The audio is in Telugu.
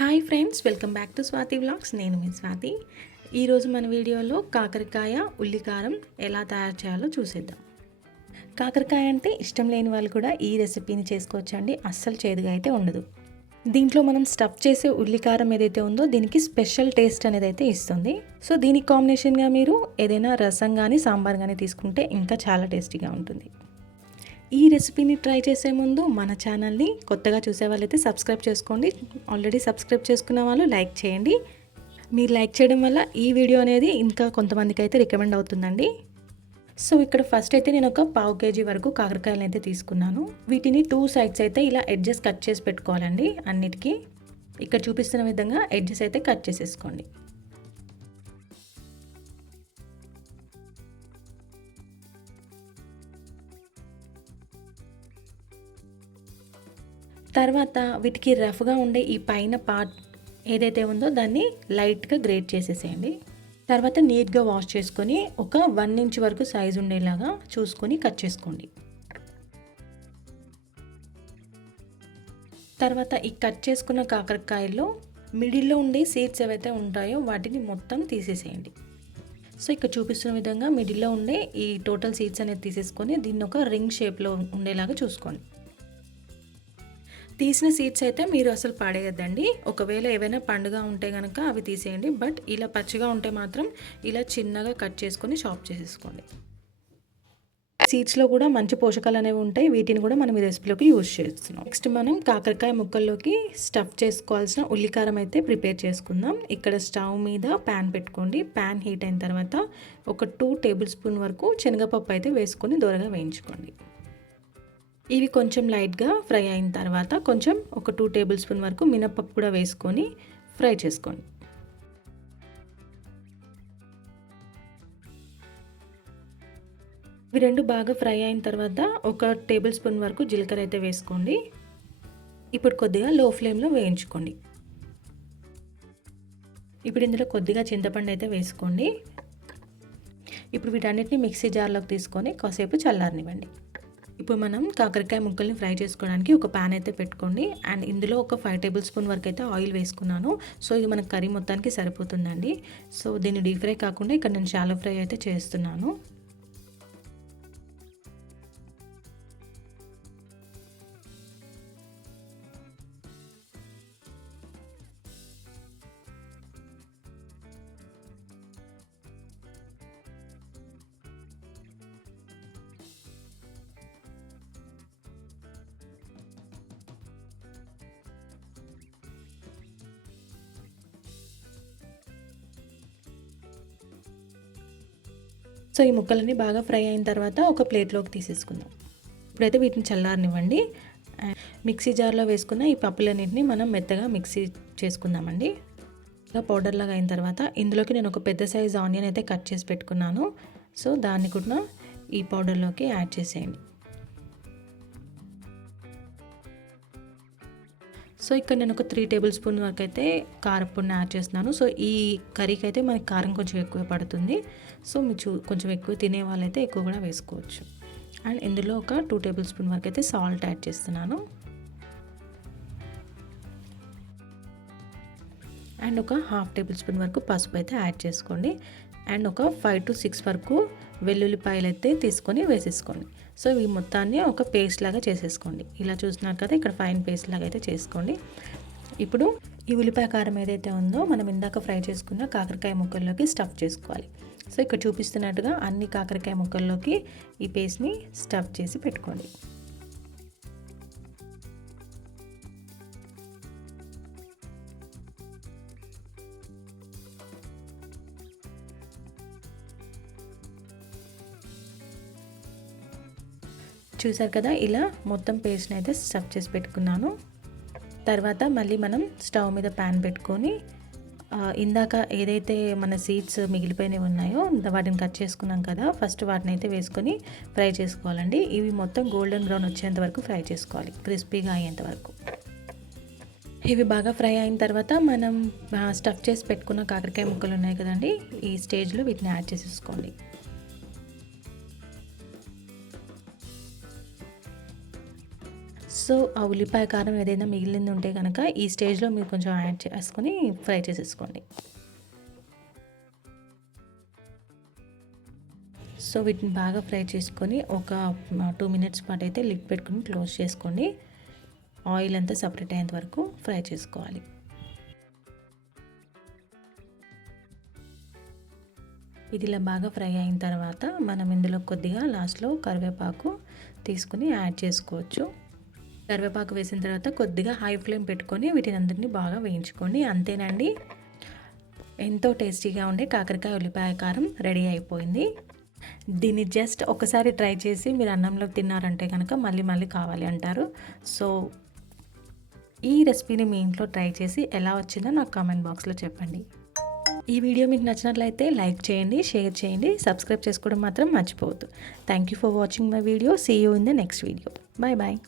Hi friends, welcome back to Swathi vlogs. నేను మీ స్వాతి. ఈరోజు మన వీడియోలో కాకరకాయ ఉల్లికారం ఎలా తయారు చేయాలో చూసేద్దాం. కాకరకాయ అంటే ఇష్టం లేని వాళ్ళు కూడా ఈ రెసిపీని చేసుకోవచ్చండి. అస్సలు చేదుగా అయితే ఉండదు. దీంట్లో మనం స్టఫ్ చేసే ఉల్లికారం ఏదైతే ఉందో దీనికి స్పెషల్ టేస్ట్ అనేది అయితే ఇస్తుంది. సో దీనికి కాంబినేషన్గా మీరు ఏదైనా రసం కానీ సాంబార్ కానీ తీసుకుంటే ఇంకా చాలా టేస్టీగా ఉంటుంది. ఈ రెసిపీని ట్రై చేసే ముందు మన ఛానల్ని కొత్తగా చూసే వాళ్ళైతే సబ్స్క్రైబ్ చేసుకోండి. ఆల్రెడీ సబ్స్క్రైబ్ చేసుకున్న వాళ్ళు లైక్ చేయండి. మీరు లైక్ చేయడం వల్ల ఈ వీడియో అనేది ఇంకా కొంతమందికి అయితే రికమెండ్ అవుతుందండి. సో ఇక్కడ ఫస్ట్ అయితే నేను ఒక 1/2 kg వరకు కాకరకాయలు అయితే తీసుకున్నాను. వీటిని 2 సైడ్స్ అయితే ఇలా ఎడ్జెస్ కట్ చేసి పెట్టుకోవాలండి. అన్నిటికీ ఇక్కడ చూపిస్తున్న విధంగా ఎడ్జెస్ అయితే కట్ చేసేసుకోండి. తర్వాత వీటికి రఫ్గా ఉండే ఈ పైన పార్ట్ ఏదైతే ఉందో దాన్ని లైట్గా గ్రేట్ చేసేసేయండి. తర్వాత నీట్గా వాష్ చేసుకొని ఒక 1 ఇంచ్ వరకు సైజు ఉండేలాగా చూసుకొని కట్ చేసుకోండి. తర్వాత ఈ కట్ చేసుకున్న కాకరకాయల్లో మిడిల్లో ఉండే సీడ్స్ ఏవైతే ఉంటాయో వాటిని మొత్తం తీసేసేయండి. సో ఇక్కడ చూపిస్తున్న విధంగా మిడిల్లో ఉండే ఈ టోటల్ సీడ్స్ అనేది తీసేసుకొని దీన్ని ఒక రింగ్ షేప్లో ఉండేలాగా చూసుకోండి. తీసిన సీడ్స్ అయితే మీరు అసలు పడేయద్దండి. ఒకవేళ ఏవైనా పండుగ ఉంటే కనుక అవి తీసేయండి. బట్ ఇలా పచ్చిగా ఉంటే మాత్రం ఇలా చిన్నగా కట్ చేసుకొని చాప్ చేసేసుకోండి. సీడ్స్లో కూడా మంచి పోషకాలు అనేవి ఉంటాయి. వీటిని కూడా మనం ఈ రెసిపీలోకి యూజ్ చేస్తున్నాం. నెక్స్ట్ మనం కాకరకాయ ముక్కల్లోకి స్టఫ్ చేసుకోవాల్సిన ఉల్లికారం అయితే ప్రిపేర్ చేసుకుందాం. ఇక్కడ స్టవ్ మీద ప్యాన్ పెట్టుకోండి. ప్యాన్ హీట్ అయిన తర్వాత ఒక 2 టేబుల్ స్పూన్ వరకు శనగపప్పు అయితే వేసుకొని దోరగా వేయించుకోండి. ఇవి కొంచెం లైట్గా ఫ్రై అయిన తర్వాత కొంచెం ఒక 2 టేబుల్ స్పూన్ వరకు మినపప్పు కూడా వేసుకొని ఫ్రై చేసుకోండి. ఇవి రెండు బాగా ఫ్రై అయిన తర్వాత ఒక టేబుల్ స్పూన్ వరకు జీలకర్ర అయితే వేసుకోండి. ఇప్పుడు కొద్దిగా లో ఫ్లేమ్లో వేయించుకోండి. ఇప్పుడు ఇందులో కొద్దిగా చింతపండు అయితే వేసుకోండి. ఇప్పుడు వీటన్నిటిని మిక్సీ జార్లోకి తీసుకొని కాసేపు చల్లారనివ్వండి. ఇప్పుడు మనం కాకరకాయ ముక్కల్ని ఫ్రై చేసుకోవడానికి ఒక ప్యాన్ అయితే పెట్టుకోండి. అండ్ ఇందులో ఒక 5 టేబుల్ స్పూన్ వరకు అయితే ఆయిల్ వేసుకున్నాను. సో ఇది మనకు కర్రీ మొత్తానికి సరిపోతుందండి. సో దీన్ని డీప్ ఫ్రై కాకుండా ఇక్కడ నేను షాలో ఫ్రై అయితే చేస్తున్నాను. సో ఈ ముక్కలన్నీ బాగా ఫ్రై అయిన తర్వాత ఒక ప్లేట్లోకి తీసేసుకుందాం. ఇప్పుడైతే వీటిని చల్లారనివ్వండి. మిక్సీ జార్లో వేసుకున్న ఈ పప్పులన్నింటినీ మనం మెత్తగా మిక్సీ చేసుకుందామండి. ఇలా పౌడర్ లాగా అయిన తర్వాత ఇందులోకి నేను ఒక పెద్ద సైజ్ ఆనియన్ అయితే కట్ చేసి పెట్టుకున్నాను. సో దాన్ని కూడా ఈ పౌడర్లోకి యాడ్ చేసేయండి. సో ఇక్కడ నేను ఒక 3 టేబుల్ స్పూన్ వరకు అయితే కారపొడిని యాడ్ చేస్తున్నాను. సో ఈ కర్రీకి అయితే మనకి కారం కొంచెం ఎక్కువ పడుతుంది. సో మీరు కొంచెం ఎక్కువ తినే వాళ్ళైతే ఎక్కువ కూడా వేసుకోవచ్చు. అండ్ ఇందులో ఒక 2 టేబుల్ స్పూన్ వరకు అయితే సాల్ట్ యాడ్ చేస్తున్నాను. అండ్ ఒక 1/2 టేబుల్ స్పూన్ వరకు పసుపు అయితే యాడ్ చేసుకోండి. అండ్ ఒక 5 to 6 వరకు వెల్లుల్లిపాయలు అయితే తీసుకొని వేసేసుకోండి. సో ఈ మొత్తాన్ని ఒక పేస్ట్ లాగా చేసేసుకోండి. ఇలా చూస్తున్నారు కదా, ఇక్కడ ఫైన్ పేస్ట్ లాగా అయితే చేసుకోండి. ఇప్పుడు ఈ ఉల్లిపాయ కారం ఏదైతే ఉందో మనం ఇందాక ఫ్రై చేసుకున్న కాకరకాయ ముక్కల్లోకి స్టఫ్ చేసుకోవాలి. సో ఇక్కడ చూపిస్తున్నట్టుగా అన్ని కాకరకాయ ముక్కల్లోకి ఈ పేస్ట్ని స్టఫ్ చేసి పెట్టుకోండి. చూసారు కదా, ఇలా మొత్తం పేస్ట్ని అయితే స్టఫ్ చేసి పెట్టుకున్నాను. తర్వాత మళ్ళీ మనం స్టవ్ మీద ప్యాన్ పెట్టుకొని ఇందాక ఏదైతే మన సీడ్స్ మిగిలిపోయినవి ఉన్నాయో వాటిని కట్ చేసుకున్నాం కదా, ఫస్ట్ వాటిని అయితే వేసుకొని ఫ్రై చేసుకోవాలండి. ఇవి మొత్తం గోల్డెన్ బ్రౌన్ వచ్చేంత వరకు ఫ్రై చేసుకోవాలి, క్రిస్పీగా అయ్యేంత వరకు. ఇవి బాగా ఫ్రై అయిన తర్వాత మనం స్టఫ్ చేసి పెట్టుకున్న కాకరకాయ ముక్కలు ఉన్నాయి కదండి, ఈ స్టేజ్లో వీటిని యాడ్ చేసేసుకోండి. సో సో ఆ ఉల్లిపాయ కారం ఏదైనా మిగిలింది ఉంటే కనుక ఈ స్టేజ్లో మీరు కొంచెం యాడ్ చేసుకొని ఫ్రై చేసేసుకోండి. సో వీటిని బాగా ఫ్రై చేసుకొని ఒక 2 మినిట్స్ పాటు అయితే లిడ్ పెట్టుకుని క్లోజ్ చేసుకోండి. ఆయిల్ అంతా సపరేట్ అయ్యేంత వరకు ఫ్రై చేసుకోవాలి. ఇది ఇలా బాగా ఫ్రై అయిన తర్వాత మనం ఇందులో కొద్దిగా లాస్ట్లో కరివేపాకు తీసుకుని యాడ్ చేసుకోవచ్చు. కరివేపాకు వేసిన తర్వాత కొద్దిగా హై ఫ్లేమ్ పెట్టుకొని వీటిని అందరినీ బాగా వేయించుకోండి. అంతేనండి, ఎంతో టేస్టీగా ఉండే కాకరకాయ ఉల్లిపాయ కారం రెడీ అయిపోయింది. దీన్ని జస్ట్ ఒకసారి ట్రై చేసి మీరు అన్నంలో తిన్నారంటే కనుక మళ్ళీ మళ్ళీ కావాలి అంటారు. సో ఈ రెసిపీని మీ ఇంట్లో ట్రై చేసి ఎలా వచ్చిందో నాకు కామెంట్ బాక్స్లో చెప్పండి. ఈ వీడియో మీకు నచ్చినట్లయితే లైక్ చేయండి, షేర్ చేయండి, సబ్స్క్రైబ్ చేసుకోవడం మాత్రం మర్చిపోవద్దు. Thank you for watching my video. See you in the next video. Bye bye.